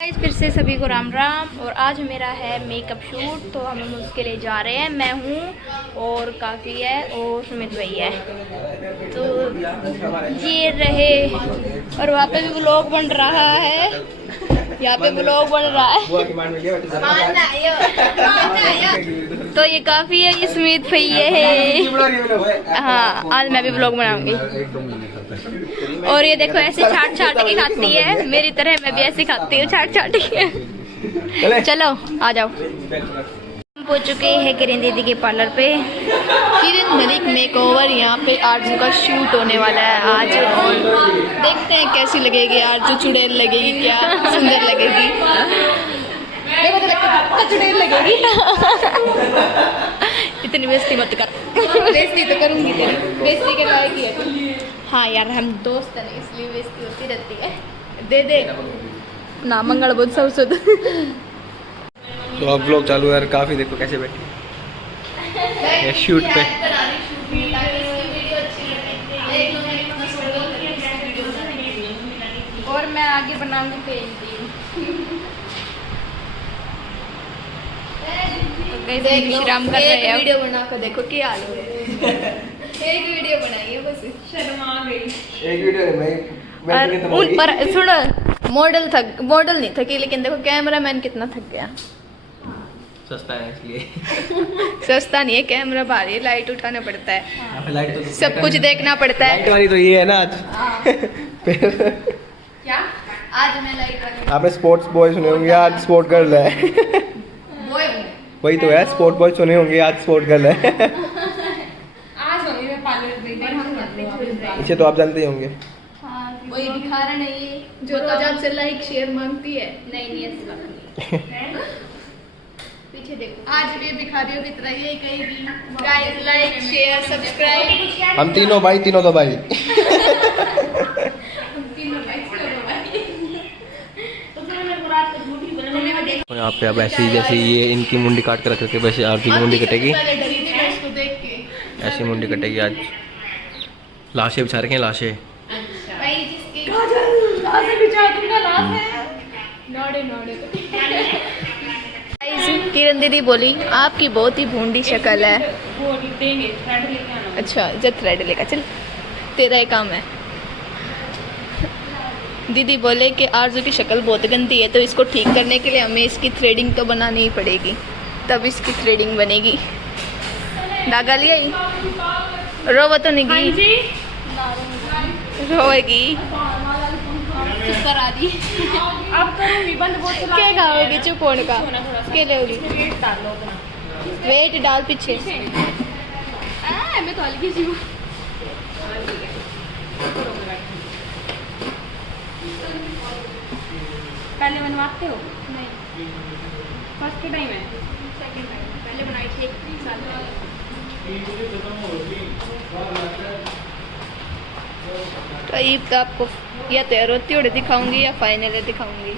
Guys फिर से सभी को राम राम। और आज मेरा है मेकअप शूट, तो हम उसके लिए जा रहे हैं। मैं हूँ और काफ़ी है और सुमित भाई है, तो ये रहे। और वहाँ पे भी व्लॉग बन रहा है, यहाँ पे व्लॉग बन रहा है। तो ये काफ़ी है, ये सुमित भैया है। हाँ, आज मैं भी व्लॉग बनाऊंगी। और ये देखो ऐसे चाट चाट के खाती है, मेरी तरह मैं भी ऐसे खाती हूँ चाट चाट के। चलो आ जाओ। हम पहुंच चुके हैं किरण दीदी के पार्लर पे। किरण मलिक मेकओवर, यहाँ पे आरजू का शूट होने वाला है आज। और देखते हैं कैसी लगेगी आरजू, चुड़ैल लगेगी क्या, सुंदर लगेगी। देखो तो चुड़ैल लगेगी। इतनी बेइज्जती मत कर। बेइज्जती तो करूंगी तेरी, बेइज्जती के लायक ही है। हाँ यार, हम दोस्त हैं इसलिए बेइज्जती होती रहती है। दे दे ना मंगल बुध सब सुध। तो अब व्लॉग चालू है यार, काफ़ी देखो कैसे बैठी ये शूट पे। और मैं आगे बनाऊंगी पेंटिंग। विश्राम कर रहे हैं। वीडियो बना कर देखो क्या हाल हो रहा है। एक वीडियो बनाई है बस, शर्म आ गई। एक वीडियो मैं उन पर सुन, मॉडल नहीं थकी, लेकिन देखो कैमरामैन कितना थक गया। सस्ता है इसलिए। सस्ता नहीं है, कैमरा भारी है, लाइट उठाना पड़ता है, लाइट तो सब कुछ देखना पड़ता है। लाइट वाली तो ये है ना आज। क्या आज मैं लाइट वाली आपने स्पोर्ट्स बॉय सुने होंगे, आज स्पोर्ट गर्ल है। बॉय वही तो है, स्पोर्ट बॉय सुने होंगे, आज स्पोर्ट गर्ल है। आज होंगे मैं पार्लर पे, और हम करते हैं इसे तो आप जानते ही होंगे। वही दिखा रहा नहीं है जो रोज आपसे लाइक शेयर मांगती है। नहीं ऐसी बात नहीं। पीछे देखो, आज भी दिखा रही हो कितना ये कहेगी गाइस लाइक शेयर सब्सक्राइब। हम तीनों भाई, तीनों तो भाई। यहाँ पे अब ऐसी जैसे ये इनकी मुंडी काट कर रखे, वैसे आरती की मुंडी कटेगी। ऐसी मुंडी कटेगी आज। लाशें बिछा रखे हैं, लाशें। किरण दीदी बोली आपकी बहुत ही भूंडी शक्ल है। अच्छा जब थ्रेड लेकर चल, तेरा ही काम है। दीदी बोले कि आरजू की शक्ल बहुत गंदी है, तो इसको ठीक करने के लिए हमें इसकी थ्रेडिंग तो बनानी ही पड़ेगी, तब इसकी थ्रेडिंग बनेगी। धागा लिया ही, रोवा तो नहीं गई, रोएगी। करा दी। अब करूंगी बंद, बहुत क्या खाओगी? चुप होने का क्या लोगी? वेट डाल पीछे। मैं तो हल्की सी हूँ। पहले बनवाते हो? नहीं, फर्स्ट टाइम है। सेकंड टाइम पहले बनाई थी 1 साल पहले। तो आपको या तो रोती हुई दिखाऊंगी या फाइनल दिखाऊंगी,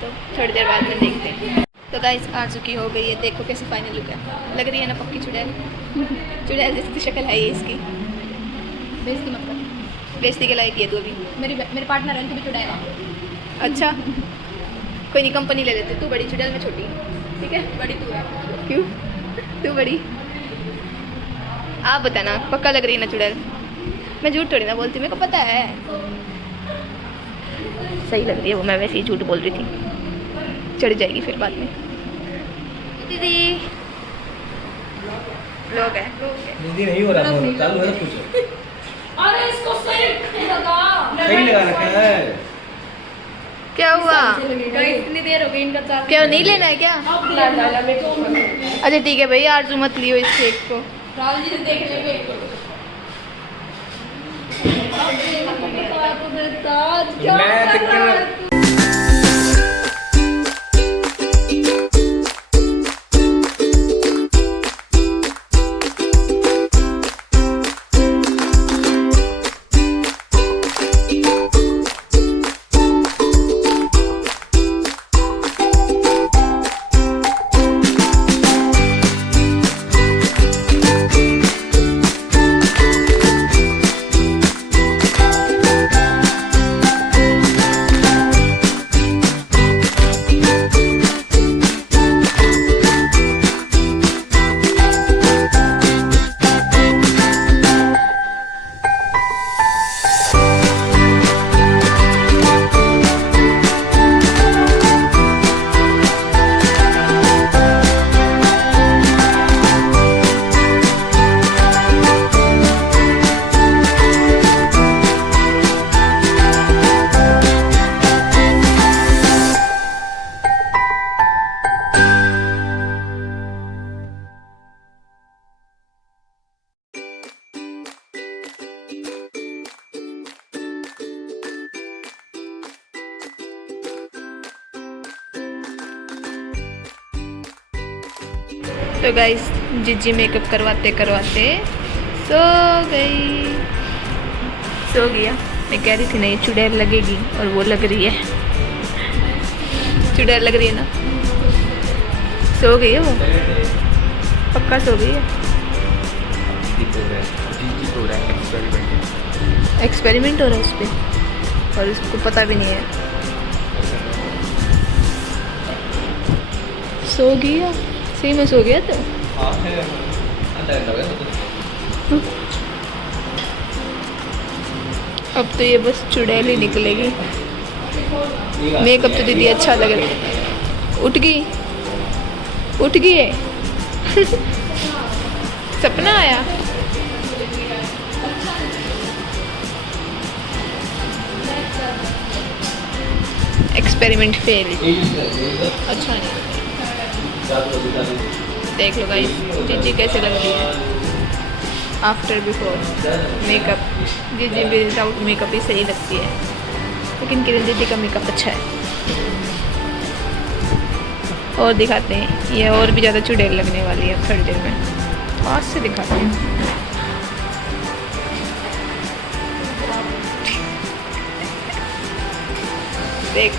तो थोड़ी देर बाद में देखते हैं। तो गाइस आरजू की हो गई है, देखो कैसे फाइनल लुक है। लग रही है ना पक्की चुड़ैल। चुड़ैल जैसी शक्ल है ये इसकी। बेइज्जती मत कर, बेइज्जती के लायक है तू अभी। मेरे पार्टनर है, उनकी भी चुड़ैल है। अच्छा कोई नहीं, कंपनी ले लेते। तू बड़ी चुड़ैल, मैं छोटी, ठीक है? बड़ी तू है। क्यों तू बड़ी? आप बताना, पक्का लग रही है ना चुड़ैल? मैं झूठ थोड़ी ना बोलती, मेरे को पता है सही लग रही है वो। मैं वैसे ही झूठ बोल रही थी, चढ़ जाएगी फिर बाद में। दीदी लोग है, दीदी नहीं हो रहा, चालू है कुछ। अरे इसको सही लगा रखा है। क्या हुआ? इतनी देर हो गई इनका चार्ज। क्या नहीं लेना है क्या? अच्छा ठीक है भाई, आरजू मत लियो इस केक को। राहुल जी से देख लेंगे। मैं तो गाइस जीजी मेकअप करवाते करवाते सो गया। मैं कह रही थी नहीं चुड़ैल लगेगी और वो लग रही है, चुड़ैल लग रही है ना। सो गई है वो, पक्का सो गई है। एक्सपेरिमेंट हो रहा है उस पर और उसको पता भी नहीं है। सो गया, सही में सो गया तो अब तो ये बस चुड़ैल ही निकलेगी। मेकअप तो दीदी अच्छा लग रहा है। उठ गई है सपना आया। Experiment fail. अच्छा नहीं, देख लो गाइस जीजी कैसे लग रही है आफ्टर बिफोर मेकअप। जीजी विदाउट मेकअप ही सही लगती है, लेकिन किरण दीदी का मेकअप अच्छा है। और दिखाते हैं, ये और भी ज़्यादा चुड़ैल लगने वाली है थोड़ी देर में। पास से दिखाते हैं। देख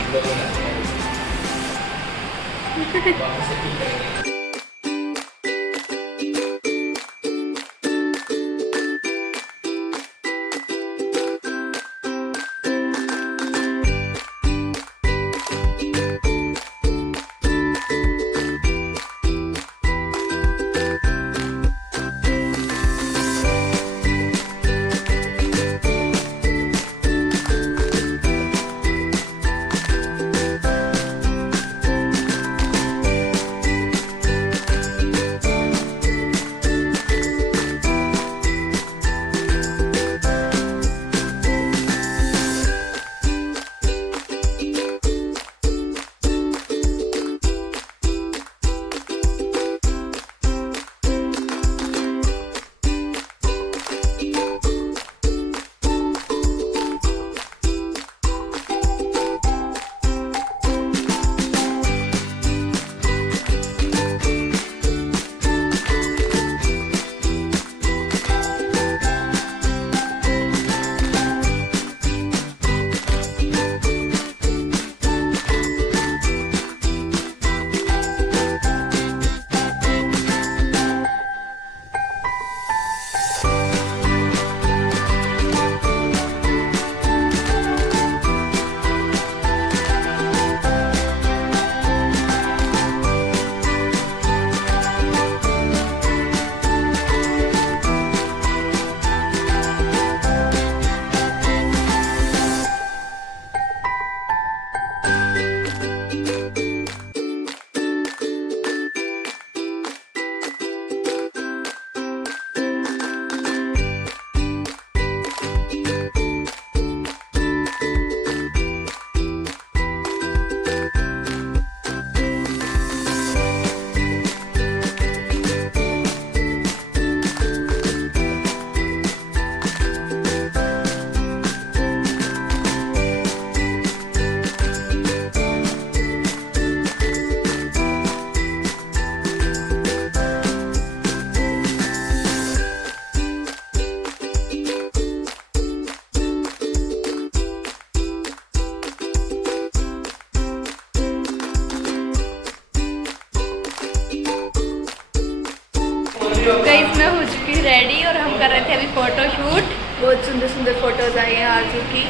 गाइस मैं हो चुकी हूँ रेडी और हम कर रहे थे अभी फ़ोटो शूट। बहुत सुंदर सुंदर फ़ोटोज़ आई हैं आरजू की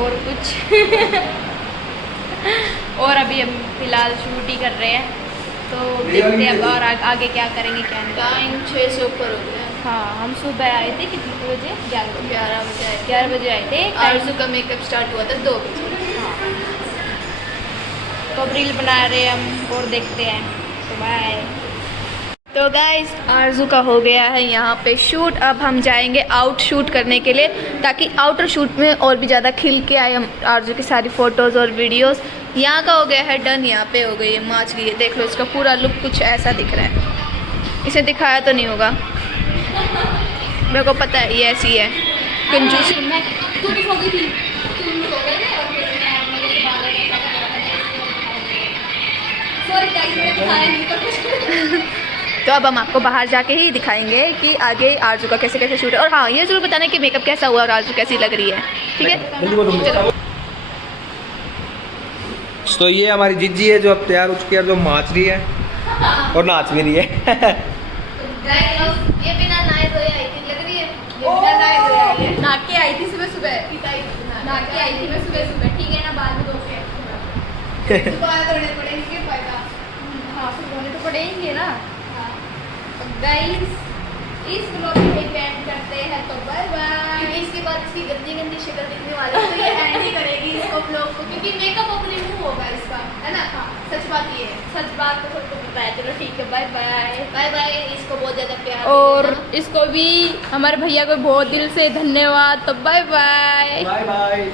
और कुछ और अभी हम फ़िलहाल शूट ही कर रहे हैं, तो देखते हैं अब और आगे क्या करेंगे क्या नहीं। टाइम 6 से ऊपर हो गया। हाँ हम सुबह आए थे कितने बजे? 11 बजे आए। 11 बजे आए थे। आरजू का मेकअप स्टार्ट हुआ था 2 बजे। हाँ तो अब रील बना रहे हैं हम और देखते हैं। तो बाय। तो गाइस आरजू का हो गया है यहाँ पे शूट। अब हम जाएंगे आउट शूट करने के लिए, ताकि आउटर शूट में और भी ज़्यादा खिल के आए हम आरजू की सारी फ़ोटोज़ और वीडियोस। यहाँ का हो गया है डन, यहाँ पे हो गई है माच गई है। देख लो इसका पूरा लुक कुछ ऐसा दिख रहा है। इसे दिखाया तो नहीं होगा, मेरे को पता है ये ऐसी है कंजूस। मैं खुद सो गई थी, तुम सो गए थे और फिर मैं सॉरी गाइस मैंने दिखाया नहीं था कुछ। तो अब हम आपको बाहर जाके ही दिखाएंगे कि आगे आरजू का कैसे कैसे शूट है। और हाँ, ये जरूर बताना कि मेकअप कैसा हुआ और आरजू कैसी लग रही है, ठीक है। चलो। तो ये हमारी जिज्जी है जो अब तैयार हो चुकी है, जो नाच रही है और नाच भी रही है। ये बिना नहाए धोए आई थी, लग रही है ये बिना नहाए धोए आई है। नहा के आई थी सुबह नहा के आई थी मैं सुबह, ठीक है ना, बाद में धो के दोबारा धोने पड़ेंगे, फायदा। हाँ फिर धोने तो पड़ेंगे ना। गाइस इस ब्लॉग में यही एंड करते हैं, तो बाय बाय। क्योंकि इसके बाद इसकी गंदी गंदी शक्ल दिखने वाली है, तो ये एंड ही करेगी इसको ब्लॉग को, क्योंकि मेकअप अपने मुंह होगा इसका, है ना। हाँ, सच बात ये है। सच बात तो सबको पता है। चलो ठीक है, बाय बाय। Bye bye. इसको बहुत ज्यादा प्यार और देना। इसको भी हमारे भैया को बहुत दिल से धन्यवाद। तो बाय बाय। Bye bye.